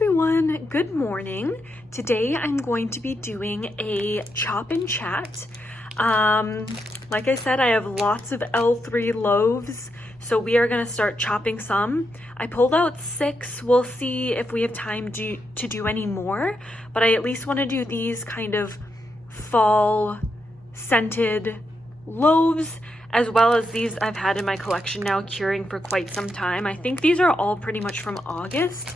everyone, good morning. Today I'm going to be doing a chop and chat. Like I said, I have lots of L3 loaves, so we are going to start chopping some. I pulled out 6. We'll see if we have time to do any more, but I at least want to do these kind of fall scented loaves, as well as these I've had in my collection now curing for quite some time. I think these are all pretty much from August,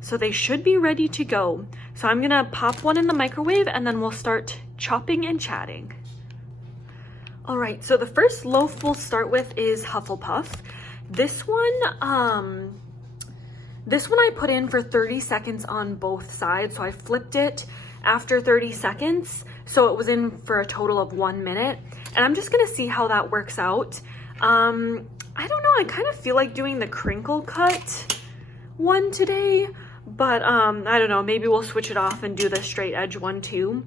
so they should be ready to go. So I'm gonna pop one in the microwave and then we'll start chopping and chatting. All right, so the first loaf we'll start with is Hufflepuff. This one I put in for 30 seconds on both sides. So I flipped it after 30 seconds. So it was in for a total of 1 minute. And I'm just gonna see how that works out. I don't know, I kind of feel like doing the crinkle cut one today, but I don't know, maybe we'll switch it off and do the straight edge one too.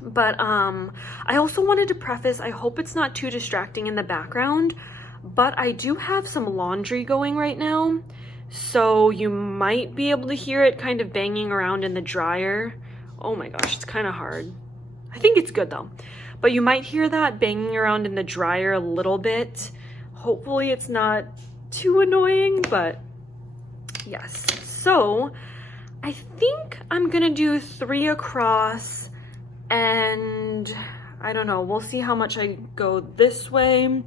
But I also wanted to preface, I hope it's not too distracting in the background, but I do have some laundry going right now, so you might be able to hear it kind of banging around in the dryer. Oh my gosh, it's kind of hard. I think it's good though. But you might hear that banging around in the dryer a little bit. Hopefully it's not too annoying, but yes. So I think I'm gonna do 3 across, and I don't know, we'll see how much I go this way.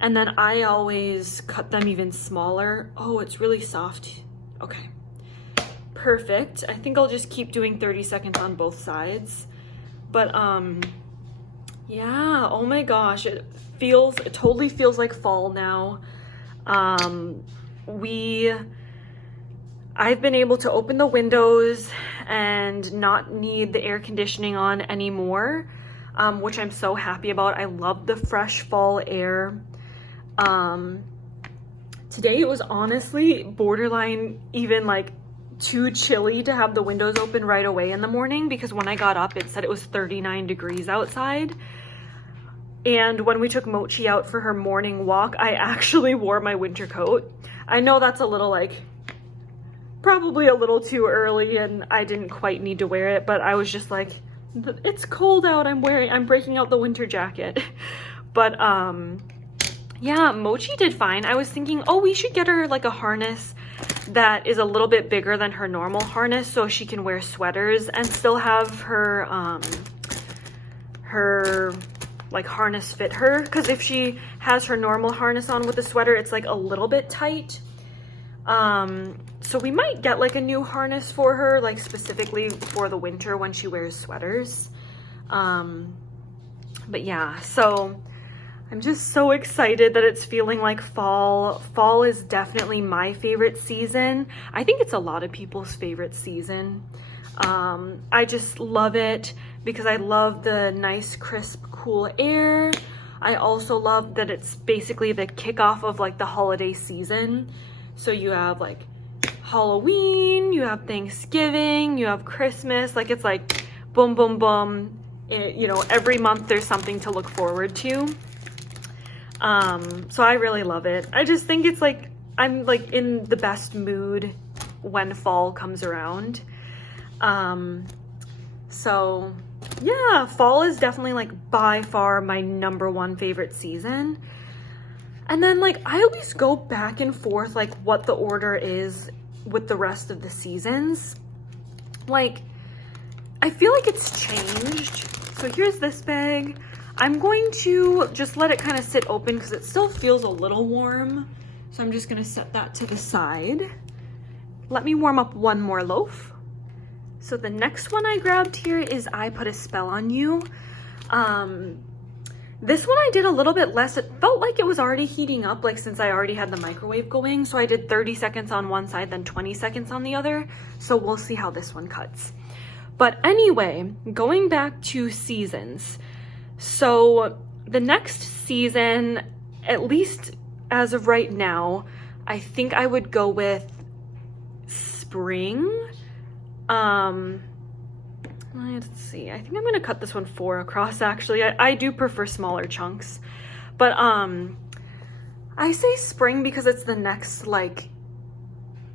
And then I always cut them even smaller. Oh, it's really soft. Okay, perfect. I think I'll just keep doing 30 seconds on both sides. But yeah, oh my gosh, it totally feels like fall now. I've been able to open the windows and not need the air conditioning on anymore, which I'm so happy about. I love the fresh fall air. Today it was honestly borderline even like too chilly to have the windows open right away in the morning, because when I got up it said it was 39 degrees outside. And when we took Mochi out for her morning walk, I actually wore my winter coat. I know that's a little probably a little too early and I didn't quite need to wear it, but I was just like, it's cold out, I'm breaking out the winter jacket. But yeah, Mochi did fine. I was thinking, oh, we should get her like a harness that is a little bit bigger than her normal harness so she can wear sweaters and still have her like harness fit her, because if she has her normal harness on with the sweater, it's like a little bit tight. So we might get like a new harness for her, like specifically for the winter when she wears sweaters. But yeah, so I'm just so excited that it's feeling like fall. Fall is definitely my favorite season. I think it's a lot of people's favorite season. I just love it because I love the nice, crisp, cool air. I also love that it's basically the kickoff of like the holiday season. So you have like Halloween, you have Thanksgiving, you have Christmas, like it's like boom, boom, boom. You know, every month there's something to look forward to. So I really love it. I just think it's like, I'm like in the best mood when fall comes around. So yeah, fall is definitely like by far my #1 favorite season. And then like I always go back and forth like what the order is with the rest of the seasons. Like I feel like it's changed. So here's this bag. I'm going to just let it kind of sit open because it still feels a little warm. So I'm just gonna set that to the side. Let me warm up one more loaf. So the next one I grabbed here is I Put a Spell on You. This one I did a little bit less. It felt like it was already heating up, like since I already had the microwave going. So I did 30 seconds on one side, then 20 seconds on the other. So we'll see how this one cuts. But anyway, going back to seasons. So the next season, at least as of right now, I think I would go with spring. Let's see, I think I'm gonna cut this one 4 across actually. I do prefer smaller chunks, but I say spring because it's the next like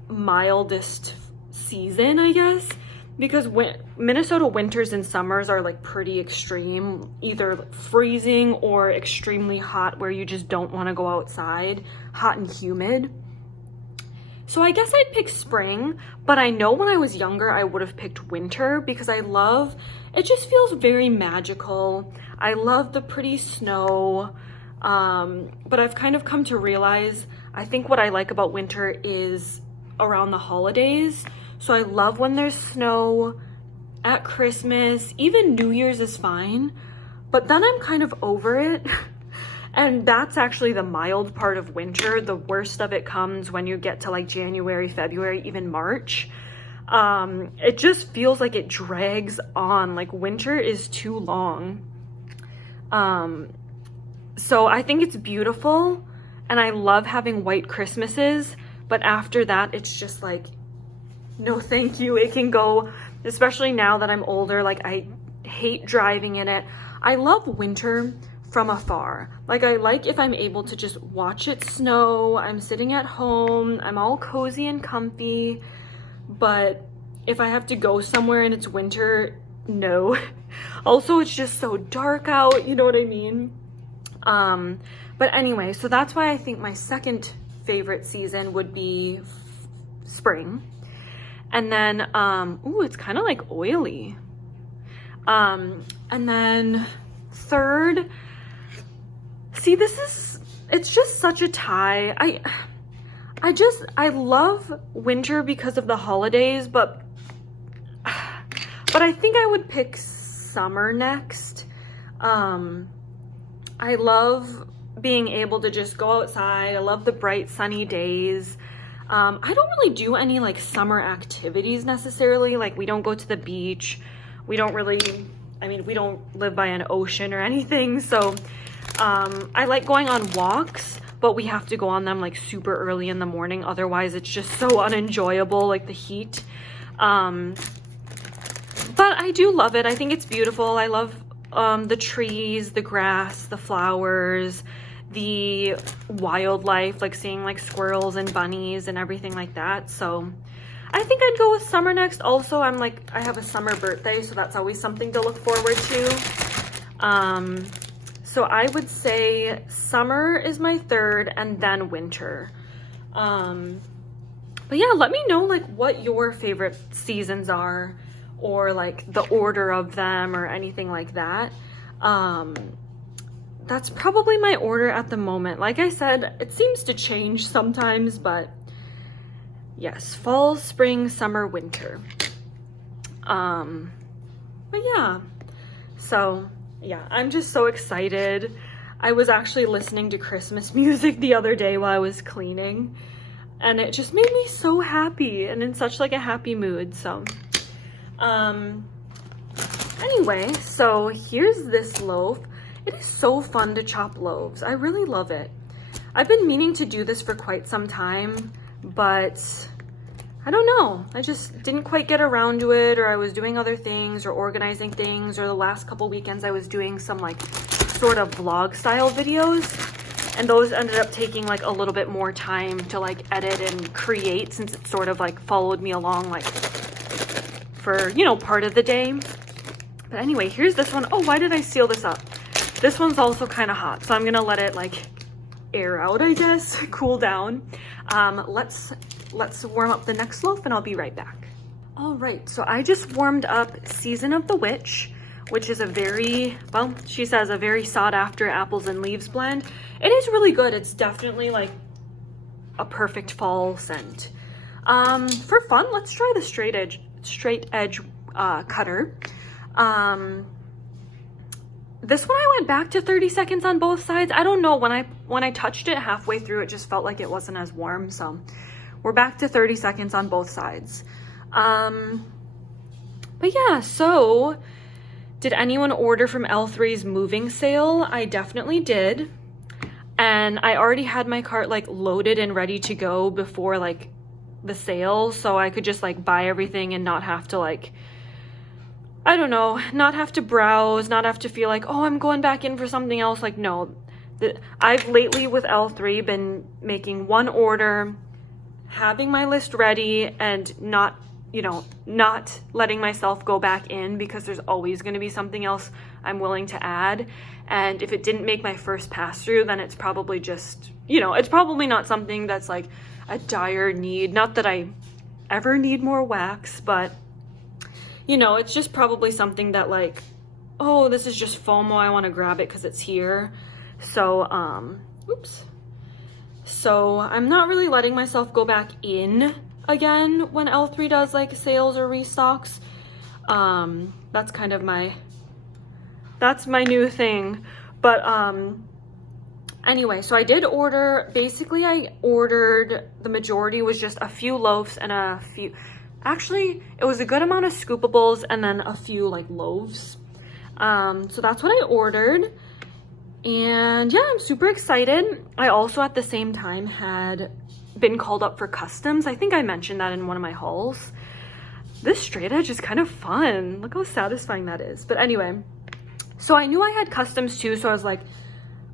mildest season, I guess, because Minnesota winters and summers are like pretty extreme, either freezing or extremely hot where you just don't want to go outside, hot and humid. So I guess I'd pick spring, but I know when I was younger I would have picked winter because it just feels very magical. I love the pretty snow, but I've kind of come to realize I think what I like about winter is around the holidays. So I love when there's snow at Christmas, even New Year's is fine, but then I'm kind of over it. And that's actually the mild part of winter. The worst of it comes when you get to like January, February, even March. It just feels like it drags on, like winter is too long. So I think it's beautiful and I love having white Christmases, but after that, it's just like, no, thank you. It can go, especially now that I'm older, like I hate driving in it. I love winter from afar. Like I like if I'm able to just watch it snow, I'm sitting at home, I'm all cozy and comfy, but if I have to go somewhere and it's winter, no. Also, it's just so dark out, you know what I mean? But anyway, so that's why I think my second favorite season would be spring. And then, ooh, it's kind of like oily. And then third, see, it's just such a tie. I love winter because of the holidays, but I think I would pick summer next. I love being able to just go outside. I love the bright sunny days. I don't really do any like summer activities necessarily. Like we don't go to the beach. We don't really, we don't live by an ocean or anything. So I like going on walks, but we have to go on them like super early in the morning. Otherwise it's just so unenjoyable, like the heat. But I do love it. I think it's beautiful. I love the trees, the grass, the flowers, the wildlife, like seeing like squirrels and bunnies and everything like that. So I think I'd go with summer next. Also, I have a summer birthday, so that's always something to look forward to. So I would say summer is my third and then winter. But yeah, let me know like what your favorite seasons are, or like the order of them or anything like that. That's probably my order at the moment. Like I said, it seems to change sometimes, but yes, fall, spring, summer, winter. But yeah, so yeah, I'm just so excited. I was actually listening to Christmas music the other day while I was cleaning, and it just made me so happy and in such like a happy mood. So anyway, so here's this loaf. It is so fun to chop loaves. I really love it. I've been meaning to do this for quite some time, but I don't know. I just didn't quite get around to it, or I was doing other things or organizing things, or the last couple weekends I was doing some like sort of vlog style videos, and those ended up taking like a little bit more time to like edit and create, since it sort of like followed me along like for, you know, part of the day. But anyway, here's this one. Oh, why did I seal this up? This one's also kind of hot, so I'm gonna let it like air out, I guess, cool down. Let's warm up the next loaf and I'll be right back. All right, so I just warmed up Season of the Witch, which is a very, well, she says a very sought after apples and leaves blend. It is really good. It's definitely like a perfect fall scent. For fun, let's try the straight edge cutter. This one I went back to 30 seconds on both sides. I don't know, when I touched it halfway through, it just felt like it wasn't as warm. So we're back to 30 seconds on both sides. But yeah, so did anyone order from L3's moving sale? I definitely did. And I already had my cart like loaded and ready to go before like the sale, so I could just like buy everything and not have to like, I don't know, not have to browse, not have to feel like, oh, I'm going back in for something else. Like, no, I've lately with L3 been making one order, having my list ready, and not you know, not letting myself go back in, because there's always going to be something else I'm willing to add. And if it didn't make my first pass through, then it's probably just, you know, it's probably not something that's like a dire need. Not that I ever need more wax, but you know, it's just probably something that like, oh, this is just FOMO, I want to grab it because it's here. So oops. So I'm not really letting myself go back in again when L3 does like sales or restocks. That's kind of that's my new thing. But anyway, so I did order, basically I ordered, the majority was just a few loaves and a few, actually it was a good amount of scoopables and then a few like loaves. So that's what I ordered. And yeah, I'm super excited. I also at the same time had been called up for customs. I think I mentioned that in one of my hauls. This straight edge is kind of fun. Look how satisfying that is. But anyway, so I knew I had customs too. So I was like,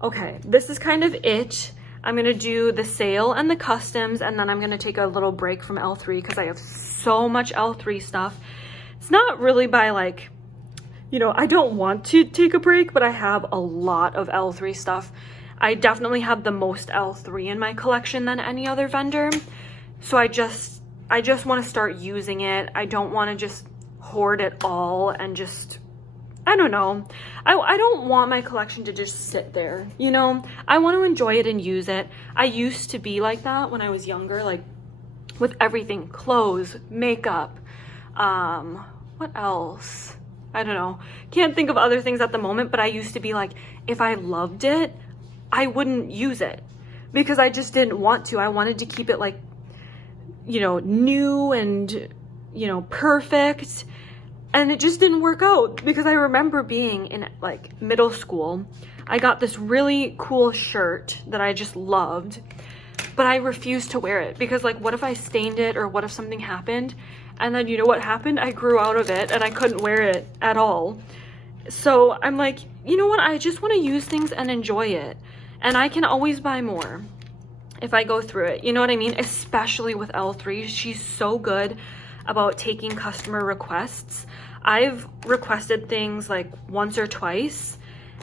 okay, this is kind of it. I'm going to do the sale and the customs, and then I'm going to take a little break from L3 because I have so much L3 stuff. It's not really by like, you know, I don't want to take a break, but I have a lot of L3 stuff. I definitely have the most L3 in my collection than any other vendor. So I just want to start using it. I don't want to just hoard it all and just, I don't know. I don't want my collection to just sit there, you know? I want to enjoy it and use it. I used to be like that when I was younger, like with everything, clothes, makeup, what else? I don't know. Can't think of other things at the moment, but I used to be like, if I loved it, I wouldn't use it because I just didn't want to. I wanted to keep it like, you know, new and, you know, perfect. And it just didn't work out because I remember being in like middle school. I got this really cool shirt that I just loved, but I refused to wear it because like, what if I stained it or what if something happened? And then you know what happened? I grew out of it and I couldn't wear it at all. So I'm like, you know what? I just want to use things and enjoy it. And I can always buy more if I go through it. You know what I mean? Especially with L3. She's so good about taking customer requests. I've requested things like once or twice.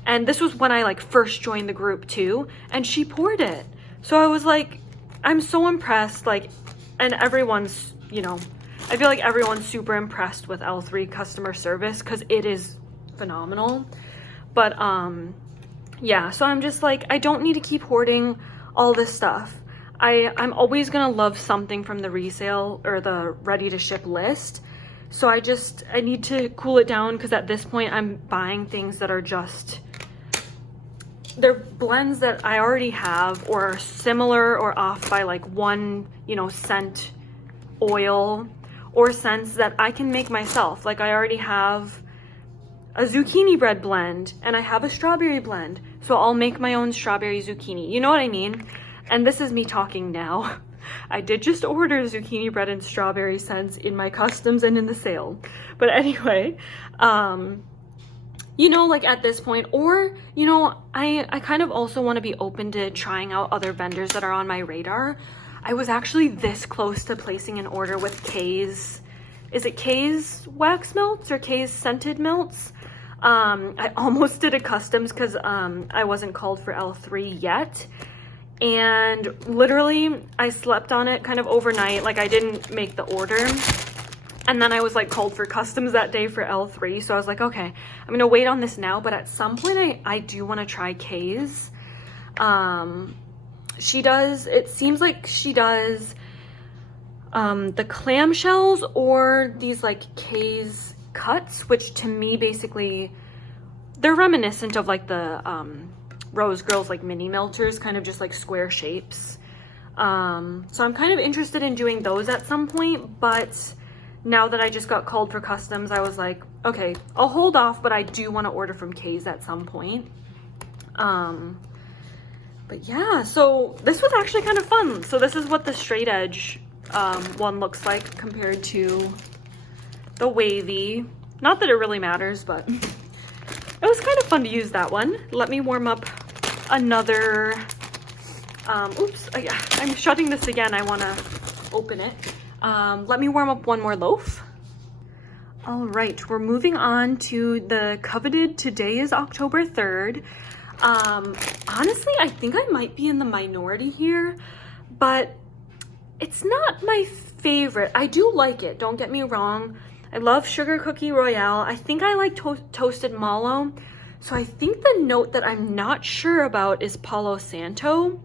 And this was when I like first joined the group too. And she poured it. So I was like, I'm so impressed. Like, and everyone's, you know, I feel like everyone's super impressed with L3 customer service because it is phenomenal. But yeah, so I'm just like, I don't need to keep hoarding all this stuff. I'm always gonna love something from the resale or the ready to ship list. So I need to cool it down because at this point I'm buying things that are just, they're blends that I already have or are similar or off by like one, you know, scent oil or scents that I can make myself. Like I already have a zucchini bread blend and I have a strawberry blend. So I'll make my own strawberry zucchini. You know what I mean? And this is me talking now. I did just order zucchini bread and strawberry scents in my customs and in the sale. But anyway, you know, like at this point, or, you know, I kind of also want to be open to trying out other vendors that are on my radar. I was actually this close to placing an order with Kay's, is it Kay's wax melts or Kay's scented melts? I almost did a customs because I wasn't called for L3 yet. And literally I slept on it kind of overnight. Like I didn't make the order. And then I was like called for customs that day for L3. So I was like, okay, I'm going to wait on this now. But at some point I do want to try Kay's. She does, it seems like she does the clamshells or these like Kay's cuts, which to me basically, they're reminiscent of like the Rose Girls like mini melters, kind of just like square shapes. So I'm kind of interested in doing those at some point, but now that I just got called for customs, I was like, okay, I'll hold off, but I do want to order from Kay's at some point. But yeah, so this was actually kind of fun. So this is what the straight edge one looks like compared to the wavy. Not that it really matters, but it was kind of fun to use that one. Let me warm up another, oops, I'm shutting this again. I want to open it. Let me warm up one more loaf. All right, we're moving on to the coveted today is October 3rd. Honestly, I think I might be in the minority here, but it's not my favorite. I do like it, don't get me wrong. I love Sugar Cookie Royale. I think I like Toasted Mallow. So I think the note that I'm not sure about is Palo Santo.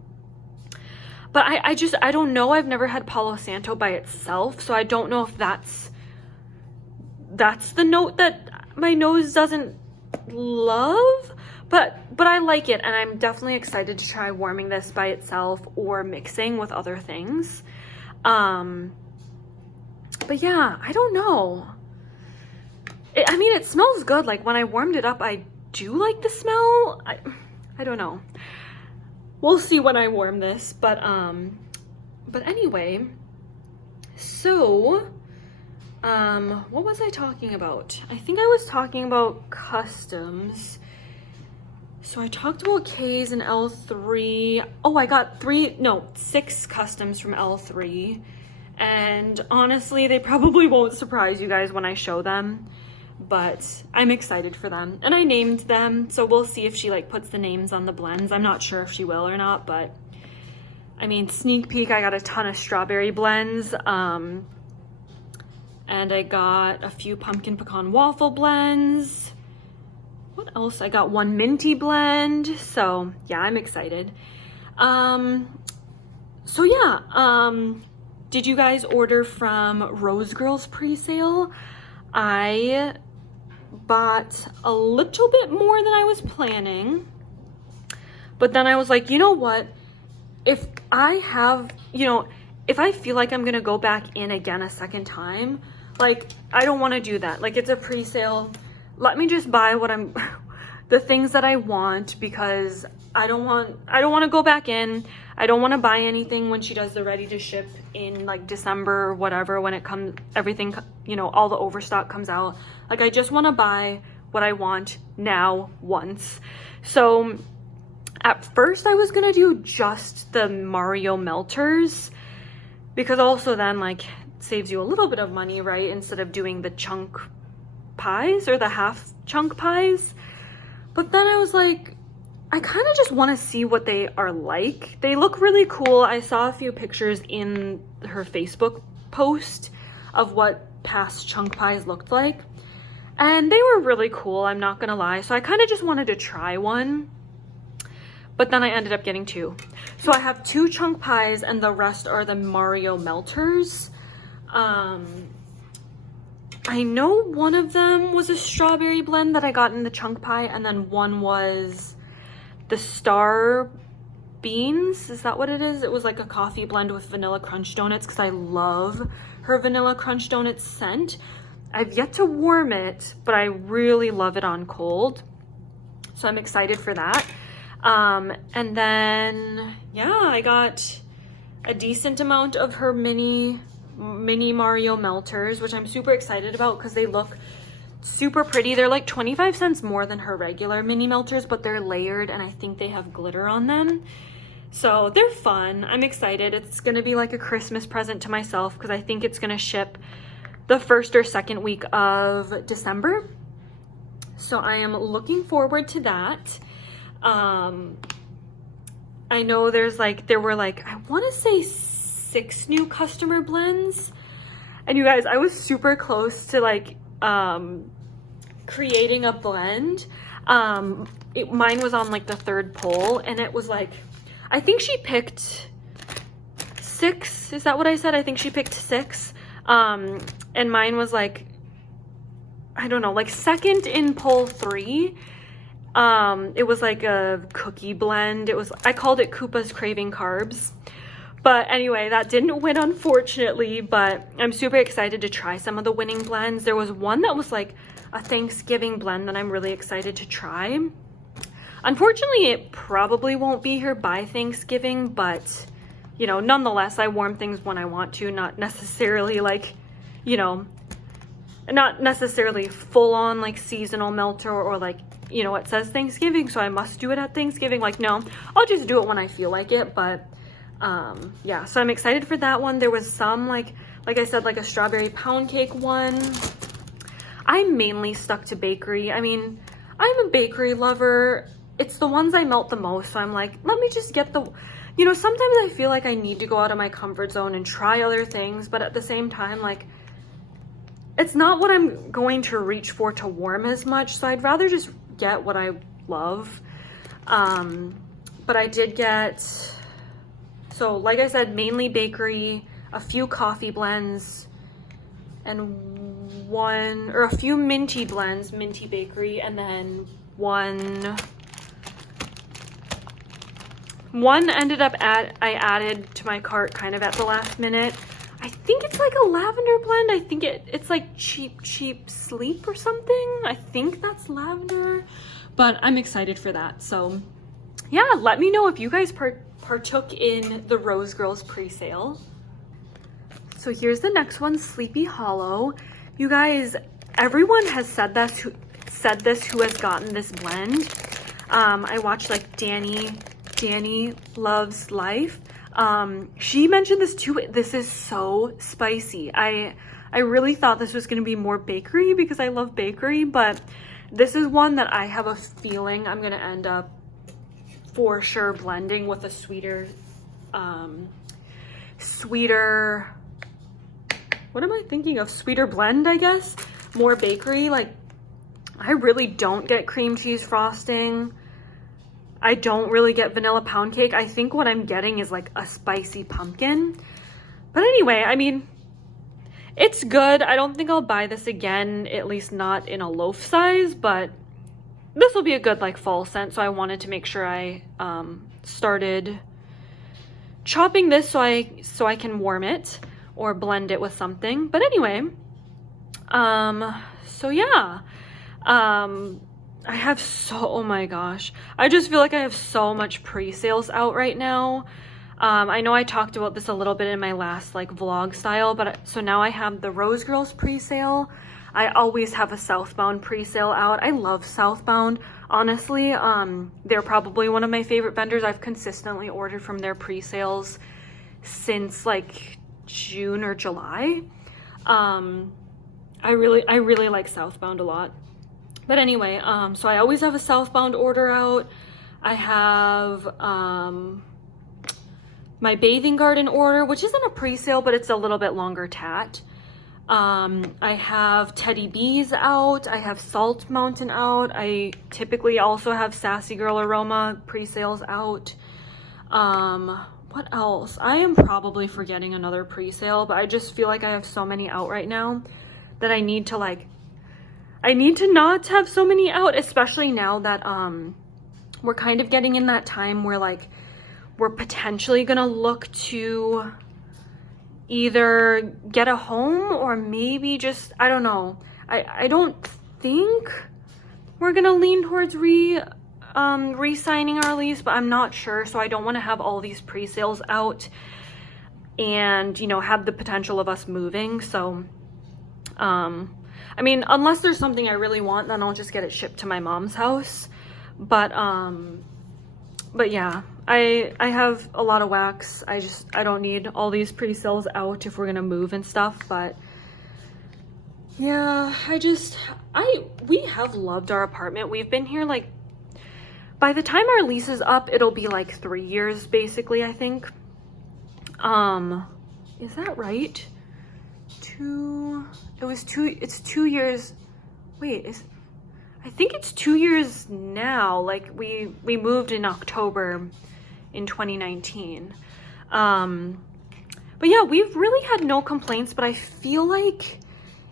But I don't know. I've never had Palo Santo by itself, so I don't know if that's the note that my nose doesn't love. But I like it, and I'm definitely excited to try warming this by itself or mixing with other things. But yeah, I don't know. I mean, it smells good. Like when I warmed it up, I do like the smell. I don't know. We'll see when I warm this, but anyway, so, what was I talking about? I think I was talking about customs. So I talked about K's and L3. Oh, I got 6 customs from L3. And honestly, they probably won't surprise you guys when I show them, but I'm excited for them. And I named them, so we'll see if she like puts the names on the blends. I'm not sure if she will or not, but I mean, sneak peek, I got a ton of strawberry blends. And I got a few pumpkin pecan waffle blends. What else? I got one minty blend. So yeah, I'm excited. So yeah, did you guys order from Rose Girls pre-sale? I bought a little bit more than I was planning, but then I was like, you know what? If I have, if I feel like I'm gonna go back in again a second time, like I don't want to do that. Like it's a pre-sale. Let me just buy the things that I want, because I don't want to go back in. I don't want to buy anything when she does the ready to ship in like December or whatever, when it comes, everything, all the overstock comes out. Like I just want to buy what I want now once. So at first I was going to do just the Mario melters, because also then like saves you a little bit of money, right? Instead of doing the chunk pies or the half chunk pies. But then I was like, I kind of just want to see what they are like. They look really cool. I saw a few pictures in her Facebook post of what past chunk pies looked like, and they were really cool, I'm not gonna lie. So I kind of just wanted to try one, but then I ended up getting 2. So I have 2 chunk pies and the rest are the Mario melters. I know one of them was a strawberry blend that I got in the chunk pie, and then one was the Star Beans. Is that what it is? It was like a coffee blend with vanilla crunch donuts, because I love her vanilla crunch donuts scent. I've yet to warm it, but I really love it on cold. So I'm excited for that. And then, yeah, I got a decent amount of her mini Mario melters, which I'm super excited about because they look super pretty. They're like 25 cents more than her regular mini melters, but they're layered and I think they have glitter on them. So they're fun. I'm excited. It's going to be like a Christmas present to myself because I think it's going to ship the 1st or 2nd week of December. So I am looking forward to that. I know there were like, I want to say 6 new customer blends. And you guys, I was super close to like creating a blend. Mine was on like the 3rd poll, and it was like, I think she picked 6. Is that what I said? I think she picked 6. And mine was like, I don't know, like 2nd in poll 3. It was like a cookie blend. I called it Koopa's Craving Carbs. But anyway, that didn't win, unfortunately, but I'm super excited to try some of the winning blends. There was one that was like a Thanksgiving blend that I'm really excited to try. Unfortunately, it probably won't be here by Thanksgiving, but, nonetheless, I warm things when I want to, not necessarily like, not necessarily full on like seasonal melter or like, it says Thanksgiving, so I must do it at Thanksgiving. Like, no, I'll just do it when I feel like it, but yeah, so I'm excited for that one. There was some like like I said, like a strawberry pound cake one. I'm mainly stuck to bakery. I mean, I'm a bakery lover. It's the ones I melt the most. So I'm like, let me just get the, you know, sometimes I feel like I need to go out of my comfort zone and try other things. But at the same time, like, it's not what I'm going to reach for to warm as much. So I'd rather just get what I love. But I did get, so like I said, mainly bakery, a few coffee blends, and a few minty blends, minty bakery, and then one ended up I added to my cart kind of at the last minute. I think it's like a lavender blend. I think it's like cheap sleep or something. I think that's lavender, but I'm excited for that. So yeah, let me know if you guys partook in the Rose Girls pre-sale. So here's the next one, Sleepy Hollow. You guys, everyone has said this who has gotten this blend. I watched like Danny Loves Life. She mentioned this too. This is so spicy. I really thought this was going to be more bakery because I love bakery, but this is one that I have a feeling I'm going to end up for sure blending with a sweeter, what am I thinking of? Sweeter blend, I guess. More bakery. Like, I really don't get cream cheese frosting. I don't really get vanilla pound cake. I think what I'm getting is like a spicy pumpkin. But anyway, I mean, it's good. I don't think I'll buy this again, at least not in a loaf size, but this will be a good like fall scent. So I wanted to make sure I started chopping this so I can warm it or blend it with something. But anyway, so yeah, I have oh my gosh, I just feel like I have so much pre-sales out right now. I know I talked about this a little bit in my last like vlog style, but so now I have the Rose Girls pre-sale. I always have a Southbound pre-sale out. I love Southbound. Honestly, they're probably one of my favorite vendors. I've consistently ordered from their pre-sales since like June or July. I really like Southbound a lot. But anyway, so I always have a Southbound order out. I have my Bathing Garden order, which isn't a pre-sale, but it's a little bit longer tat. I have Teddy Bees out. I have Salt Mountain out. I typically also have Sassy Girl Aroma pre-sales out. What else? I am probably forgetting another pre-sale, but I just feel like I have so many out right now that I need to not have so many out, especially now that we're kind of getting in that time where like we're potentially gonna look to either get a home or maybe just, I don't know. I don't think we're gonna lean towards re-signing our lease, but I'm not sure. So I don't want to have all these pre-sales out and, you know, have the potential of us moving. So, I mean, unless there's something I really want, then I'll just get it shipped to my mom's house. But yeah, I have a lot of wax. I don't need all these pre-sales out if we're gonna move and stuff. But yeah, we have loved our apartment. We've been here like, by the time our lease is up, it'll be like 3 years basically, I think. Is that right? It's 2 years. Wait, I think it's 2 years now. Like we moved in October in 2019. But yeah, we've really had no complaints, but I feel like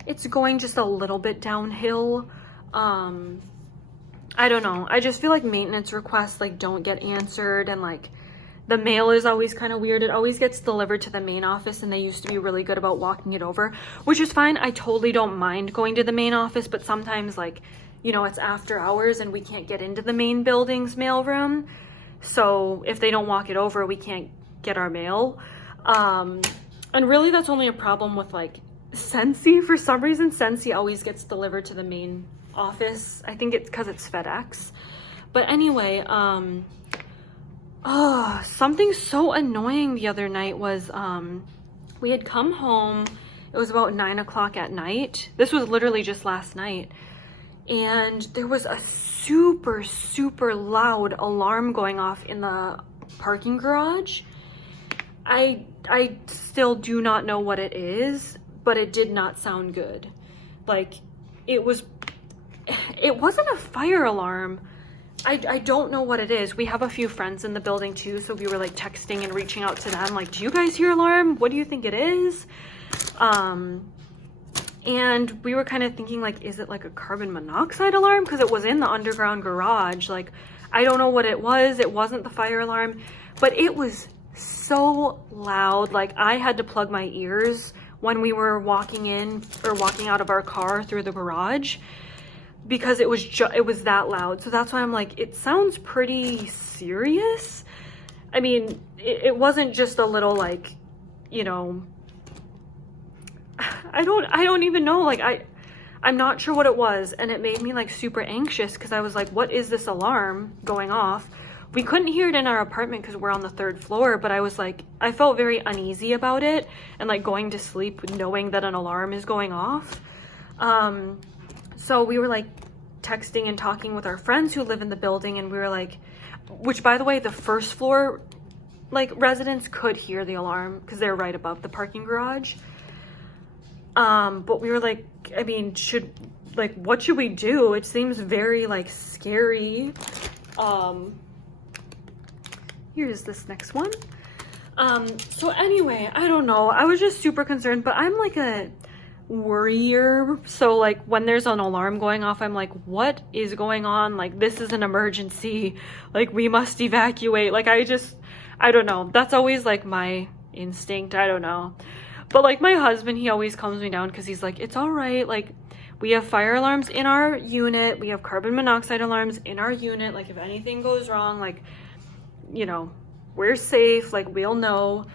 it's going just a little bit downhill. I don't know. I just feel like maintenance requests like don't get answered, and like the mail is always kind of weird. It always gets delivered to the main office, and they used to be really good about walking it over, which is fine. I totally don't mind going to the main office, but sometimes like, you know, it's after hours and we can't get into the main building's mail room. So if they don't walk it over, we can't get our mail. And really that's only a problem with like Scentsy. For some reason, Scentsy always gets delivered to the main office. I think it's because it's FedEx. But anyway, something so annoying the other night was We had come home, it was about 9 o'clock at night. This was literally just last night. And there was a super, super loud alarm going off in the parking garage. I still do not know what it is, but it did not sound good. Like, it wasn't a fire alarm. I don't know what it is. We have a few friends in the building too, so we were like texting and reaching out to them like, do you guys hear alarm? What do you think it is? And we were kind of thinking like, is it like a carbon monoxide alarm? Because it was in the underground garage. Like, I don't know what it was. It wasn't the fire alarm, but it was so loud. Like, I had to plug my ears when we were walking in or walking out of our car through the garage, because it was that loud. So that's why I'm like, it sounds pretty serious. I mean, it wasn't just a little like, you know, I don't even know. Like, I'm not sure what it was. And it made me like super anxious because I was like, what is this alarm going off? We couldn't hear it in our apartment because we're on the 3rd floor, but I was like, I felt very uneasy about it and like going to sleep knowing that an alarm is going off. So we were like texting and talking with our friends who live in the building, and we were like, which by the way, the 1st floor like residents could hear the alarm because they're right above the parking garage. But we were like, I mean, what should we do? It seems very like scary. Here's this next one. So anyway, I don't know. I was just super concerned, but I'm like a worrier. So like when there's an alarm going off, I'm like, what is going on? Like, this is an emergency. Like, we must evacuate. Like, I don't know. That's always like my instinct. I don't know. But like my husband, he always calms me down because he's like, it's all right. Like, we have fire alarms in our unit. We have carbon monoxide alarms in our unit. Like, if anything goes wrong, like, you know, we're safe. Like, we'll know.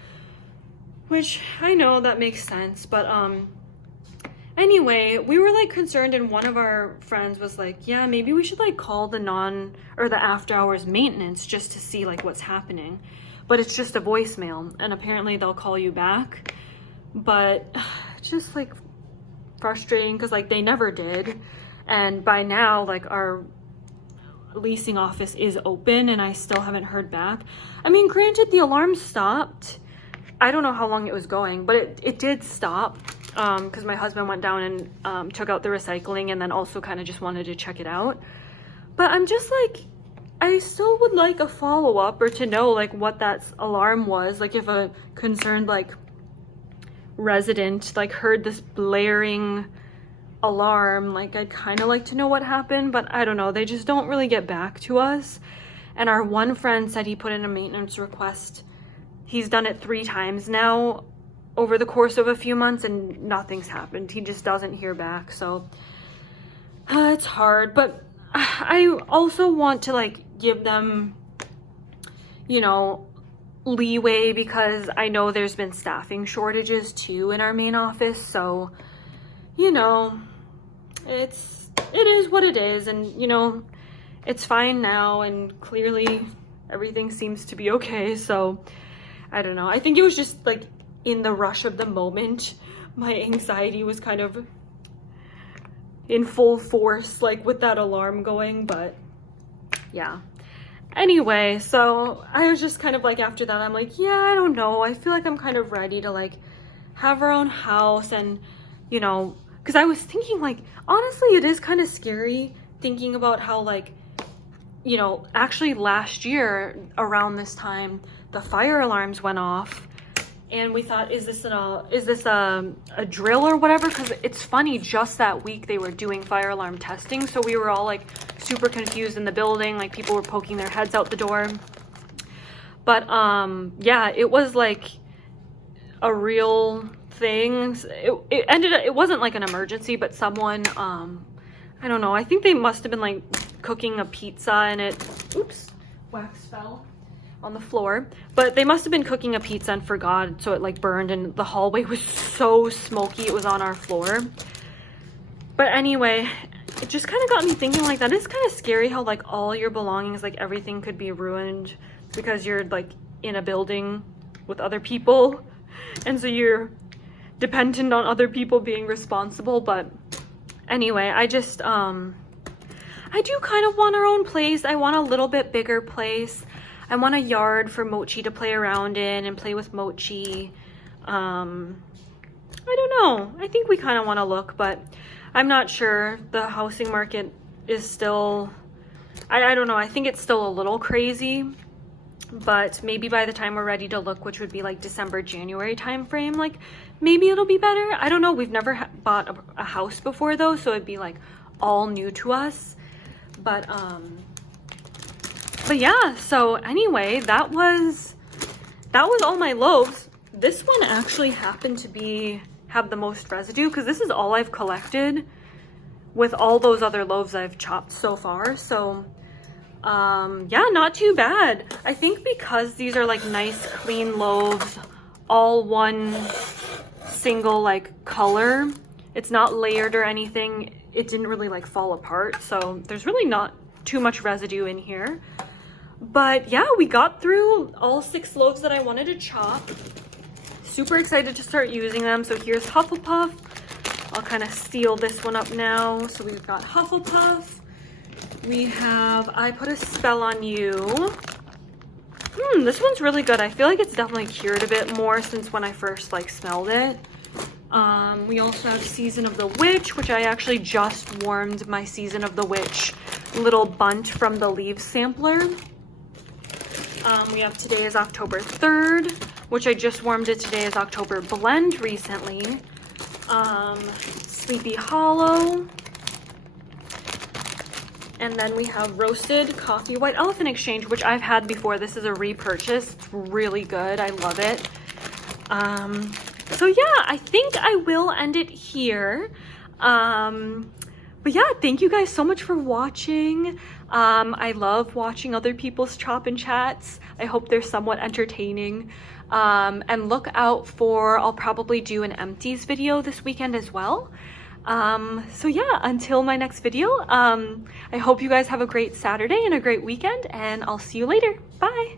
Which I know that makes sense. But anyway, we were like concerned, and one of our friends was like, yeah, maybe we should like call the after hours maintenance just to see like what's happening. But it's just a voicemail, and apparently they'll call you back. But just like frustrating because like they never did. And by now, like, our leasing office is open and I still haven't heard back. I mean, granted, the alarm stopped. I don't know how long it was going, but it did stop because my husband went down and took out the recycling and then also kind of just wanted to check it out. But I'm just like, I still would like a follow-up or to know like what that alarm was. Like, if a concerned like resident like heard this blaring alarm, like, I'd kind of like to know what happened. But I don't know, they just don't really get back to us. And our one friend said he put in a maintenance request. He's done it 3 times now over the course of a few months and nothing's happened. He just doesn't hear back. So it's hard. But I also want to like give them, you know, leeway because I know there's been staffing shortages too in our main office. So, you know, it is what it is, and you know, it's fine now, and clearly everything seems to be okay. So I don't know, I think it was just like in the rush of the moment, my anxiety was kind of in full force, like with that alarm going. But yeah, anyway, so I was just kind of like, after that, I'm like, yeah, I don't know. I feel like I'm kind of ready to like have our own house. And, you know, because I was thinking like, honestly, it is kind of scary thinking about how like, you know, actually last year around this time, the fire alarms went off. And we thought, is this a drill or whatever? Because it's funny, just that week they were doing fire alarm testing. So we were all like super confused in the building. Like, people were poking their heads out the door. But yeah, it was like a real thing. It wasn't like an emergency, but someone, I don't know, I think they must have been like cooking a pizza and oops, wax fell on the floor, but they must have been cooking a pizza and forgot, so it like burned, and the hallway was so smoky. It was on our floor. But anyway, it just kind of got me thinking, like, that is kind of scary how like all your belongings, like everything could be ruined because you're like in a building with other people. and so you're dependent on other people being responsible. But anyway, I just I do kind of want our own place. I want a little bit bigger place. I want a yard for Mochi to play around in and play with Mochi. I don't know. I think we kind of want to look, but I'm not sure. The housing market is still, I don't know. I think it's still a little crazy, but maybe by the time we're ready to look, which would be like December, January timeframe, like maybe it'll be better. I don't know. We've never bought a house before though, so it'd be like all new to us. But yeah, so anyway, that was all my loaves. This one actually happened to have the most residue because this is all I've collected with all those other loaves I've chopped so far. So yeah, not too bad. I think because these are like nice clean loaves, all one single like color, it's not layered or anything, it didn't really like fall apart, so there's really not too much residue in here. But yeah, we got through all 6 loaves that I wanted to chop. Super excited to start using them. So here's Hufflepuff. I'll kind of seal this one up now. So we've got Hufflepuff. We have I Put a Spell on You. This one's really good. I feel like it's definitely cured a bit more since when I first like smelled it. We also have Season of the Witch, which I actually just warmed my Season of the Witch little bunt from the leaves sampler. We have Today is October 3rd, which I just warmed it Today is October blend recently. Sleepy Hollow. And then we have Roasted Coffee White Elephant Exchange, which I've had before. This is a repurchase. It's really good. I love it. So yeah, I think I will end it here. But yeah, thank you guys so much for watching. I love watching other people's chop and chats. I hope they're somewhat entertaining. And look out for, I'll probably do an empties video this weekend as well. So yeah, until my next video, I hope you guys have a great Saturday and a great weekend, and I'll see you later. Bye.